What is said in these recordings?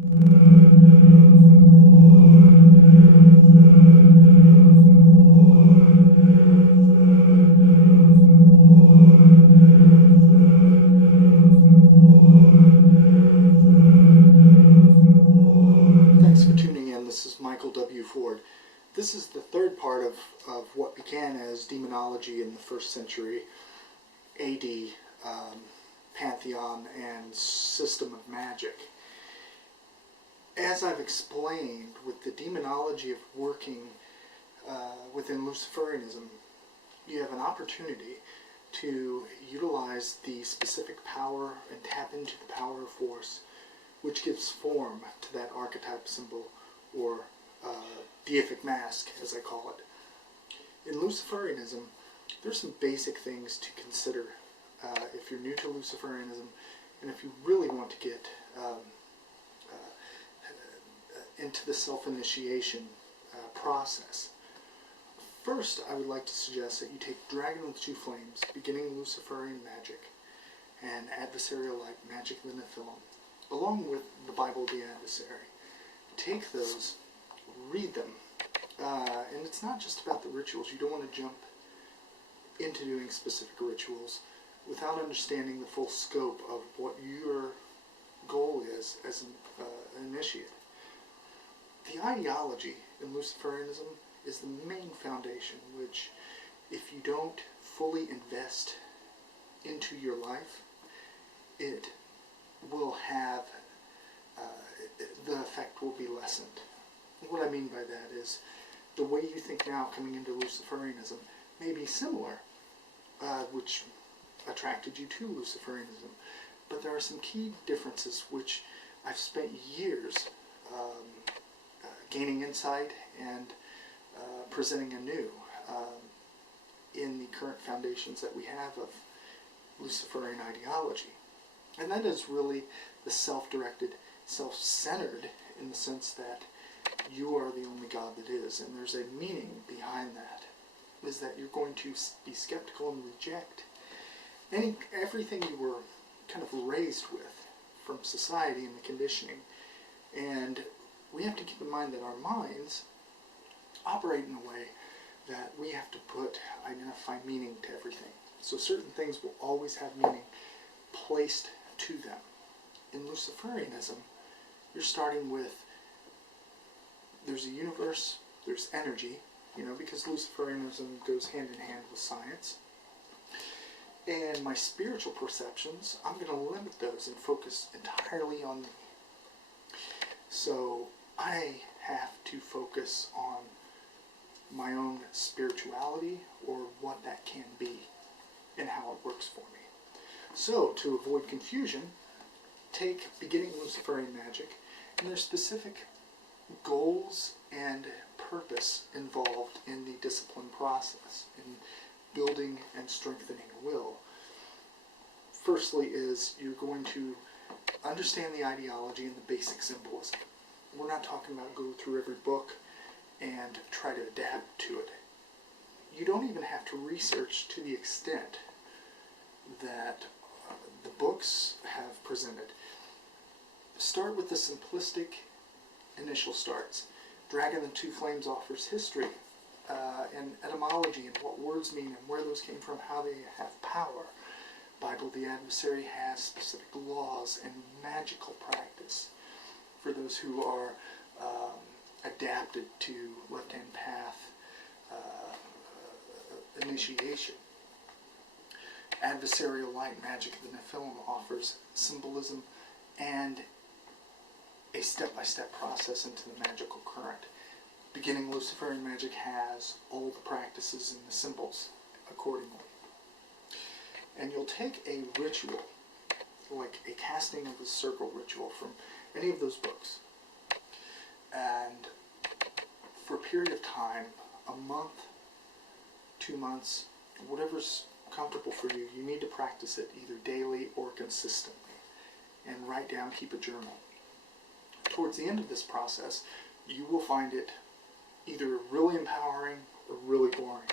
Thanks for tuning in. This is Michael W. Ford. This is the third part of what began as demonology in the 1st century AD, pantheon and system of magic. As I've explained, with the demonology of working within Luciferianism, you have an opportunity to utilize the specific power and tap into the power of force, which gives form to that archetype symbol, or deific mask, as I call it. In Luciferianism, there's some basic things to consider if you're new to Luciferianism, and if you really want to get into the self-initiation process. First, I would like to suggest that you take Dragon with Two Flames, beginning Luciferian Magick, and Adversarial Light, Magic of the Nephilim, along with the Bible of the Adversary. Take those, read them, and it's not just about the rituals. You don't want to jump into doing specific rituals without understanding the full scope of what your goal is as an initiate. The ideology in Luciferianism is the main foundation, which, if you don't fully invest into your life, it will have, the effect will be lessened. What I mean by that is, the way you think now coming into Luciferianism may be similar, which attracted you to Luciferianism, but there are some key differences which I've spent years gaining insight and presenting anew in the current foundations that we have of Luciferian ideology. And that is really the self-directed, self-centered, in the sense that you are the only God that is, and there's a meaning behind that, is that you're going to be skeptical and reject everything you were kind of raised with from society and the conditioning. And we have to keep in mind that our minds operate in a way that we have to identify meaning to everything. So certain things will always have meaning placed to them. In Luciferianism, you're starting with, there's a universe, there's energy, because Luciferianism goes hand in hand with science. And my spiritual perceptions, I'm going to limit those and focus entirely on them. So I have to focus on my own spirituality, or what that can be, and how it works for me. So, to avoid confusion, take beginning Luciferian Magick, and there's specific goals and purpose involved in the discipline process, in building and strengthening a will. Firstly is, you're going to understand the ideology and the basic symbolism. We're not talking about go through every book and try to adapt to it. You don't even have to research to the extent that the books have presented. Start with the simplistic initial starts. Dragon and Two Flames offers history and etymology and what words mean and where those came from, how they have power. Bible of the Adversary has specific laws and magical practice for those who are adapted to left-hand path initiation. Adversarial Light, Magic of the Nephilim offers symbolism and a step-by-step process into the magical current. Beginning Luciferian Magick has all the practices and the symbols accordingly. And you'll take a ritual, like a casting of the circle ritual from any of those books, and for a period of time, a month, 2 months, whatever's comfortable for you, you need to practice it either daily or consistently, and write down, keep a journal. Towards the end of this process, you will find it either really empowering or really boring.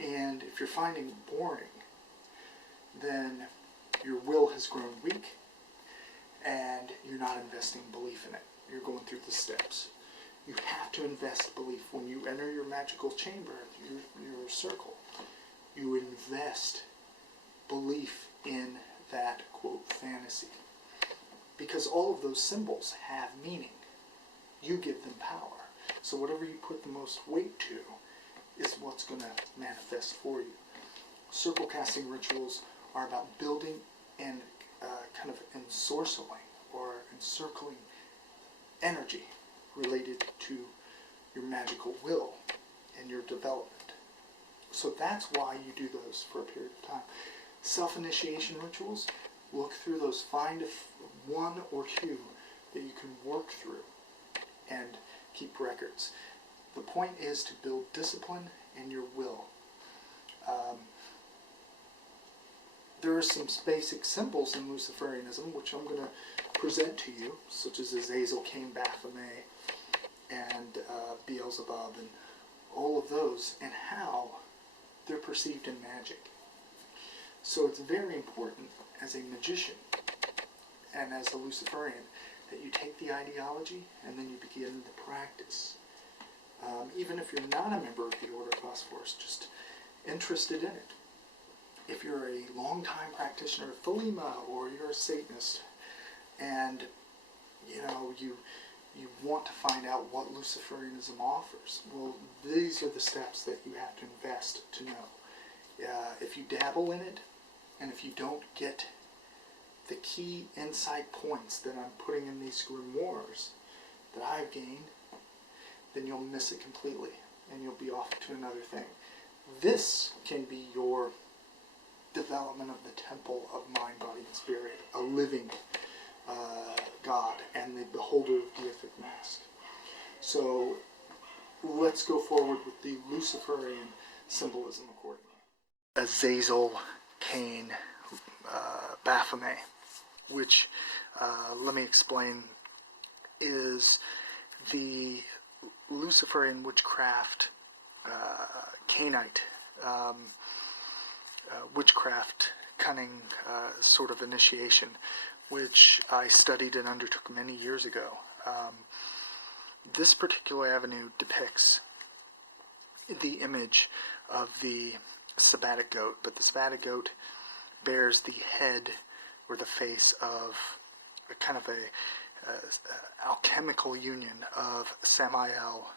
And if you're finding it boring, then your will has grown weak, and you're not investing belief in it. You're going through the steps. You have to invest belief. When you enter your magical chamber, your circle, you invest belief in that, quote, fantasy. Because all of those symbols have meaning. You give them power. So whatever you put the most weight to is what's going to manifest for you. Circle casting rituals are about building and kind of ensorcelling or encircling energy related to your magical will and your development. So that's why you do those for a period of time. Self-initiation rituals, look through those, find one or two that you can work through and keep records. The point is to build discipline in your will. There are some basic symbols in Luciferianism which I'm going to present to you, such as Azazel-Cain Baphomet and Beelzebub and all of those, and how they're perceived in magic. So it's very important as a magician and as a Luciferian that you take the ideology and then you begin the practice. Even if you're not a member of the Order of Phosphorus, just interested in it. If you're a long-time practitioner of Thelema or you're a Satanist and you want to find out what Luciferianism offers, well, these are the steps that you have to invest to know. If you dabble in it, and if you don't get the key insight points that I'm putting in these grimoires that I've gained, then you'll miss it completely, and you'll be off to another thing. This can be your development of the temple of mind, body, and spirit, a living God, and the beholder of DEIFIC mask. So let's go forward with the Luciferian symbolism accordingly. Azazel-Cain Baphomet, which, let me explain, is the Luciferian witchcraft, Cainite witchcraft, cunning sort of initiation, which I studied and undertook many years ago. This particular avenue depicts the image of the Sabbatic Goat, but the Sabbatic Goat bears the head or the face of a kind of a alchemical union of Samael,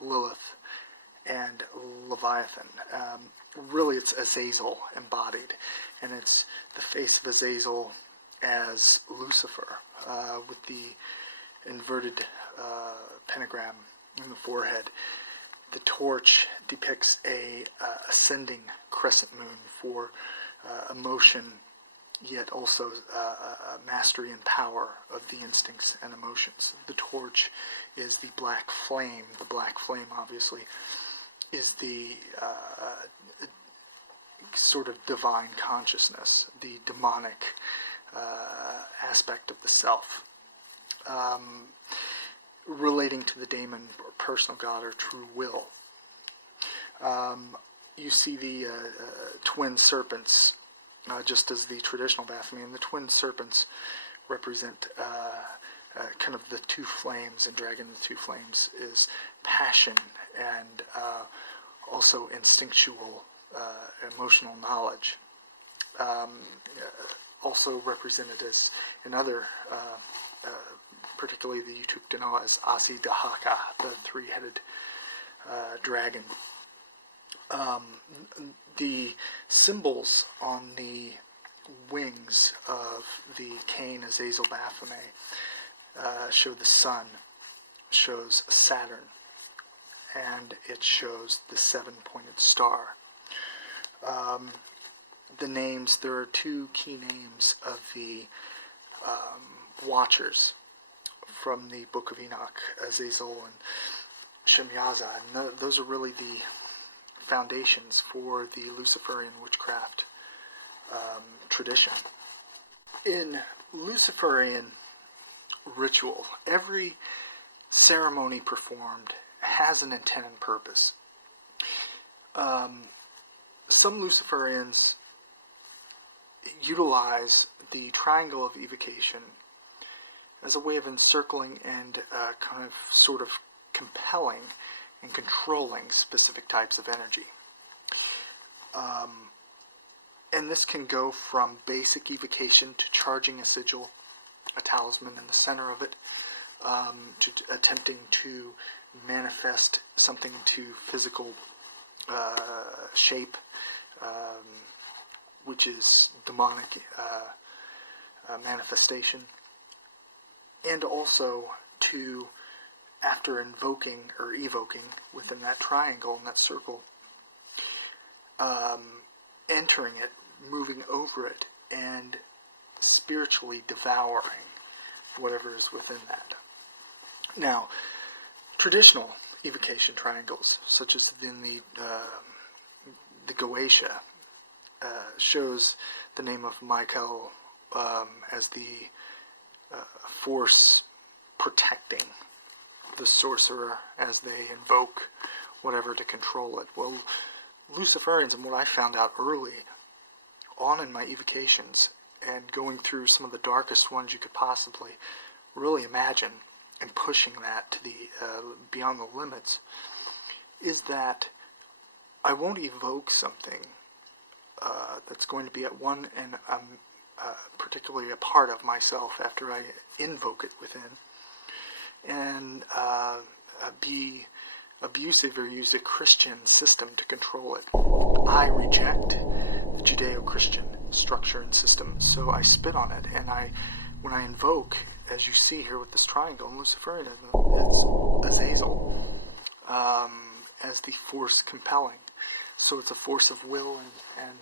Lilith, and Leviathan. Really, it's Azazel embodied, and it's the face of Azazel as Lucifer, with the inverted pentagram in the forehead. The torch depicts a ascending crescent moon for emotion, yet also mastery and power of the instincts and emotions. The torch is the black flame. The black flame, obviously, is the sort of divine consciousness, the demonic aspect of the self, relating to the daemon or personal God or true will. You see the twin serpents, just as the traditional Baphomet, and the twin serpents represent kind of the two flames, and dragon the two flames is passion and also instinctual emotional knowledge. Also represented as in other, particularly the Utuptano, as Asi-Dahaka, the three-headed dragon. The symbols on the wings of the Cain Azazel Baphomet show the sun, shows Saturn, and it shows the seven-pointed star. The names, there are two key names of the Watchers from the Book of Enoch, Azazel and Shemyaza, and those are really the foundations for the Luciferian witchcraft tradition. In Luciferian ritual, every ceremony performed has an intent and purpose. Some Luciferians utilize the Triangle of Evocation as a way of encircling and kind of sort of compelling and controlling specific types of energy. And this can go from basic evocation to charging a sigil, a talisman in the center of it, to attempting to manifest something into physical shape, which is demonic manifestation, and also to, after invoking or evoking within that triangle and that circle, entering it, moving over it, and spiritually devouring whatever is within that. Now, traditional evocation triangles, such as in the Goetia, shows the name of Michael as the force protecting the sorcerer as they invoke whatever to control it. Well, Luciferians, and what I found out early on in my evocations, and going through some of the darkest ones you could possibly really imagine, and pushing that to the beyond the limits, is that I won't evoke something that's going to be at one and particularly a part of myself after I invoke it within, and be abusive or use a Christian system to control it. I reject the Judeo-Christian structure and system, so I spit on it, and when I invoke, as you see here with this triangle in Luciferianism, it's Azazel as the force compelling. So it's a force of will and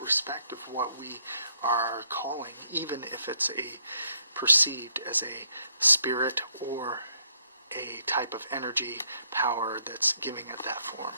respect of what we are calling, even if it's perceived as a spirit or a type of energy power that's giving it that form.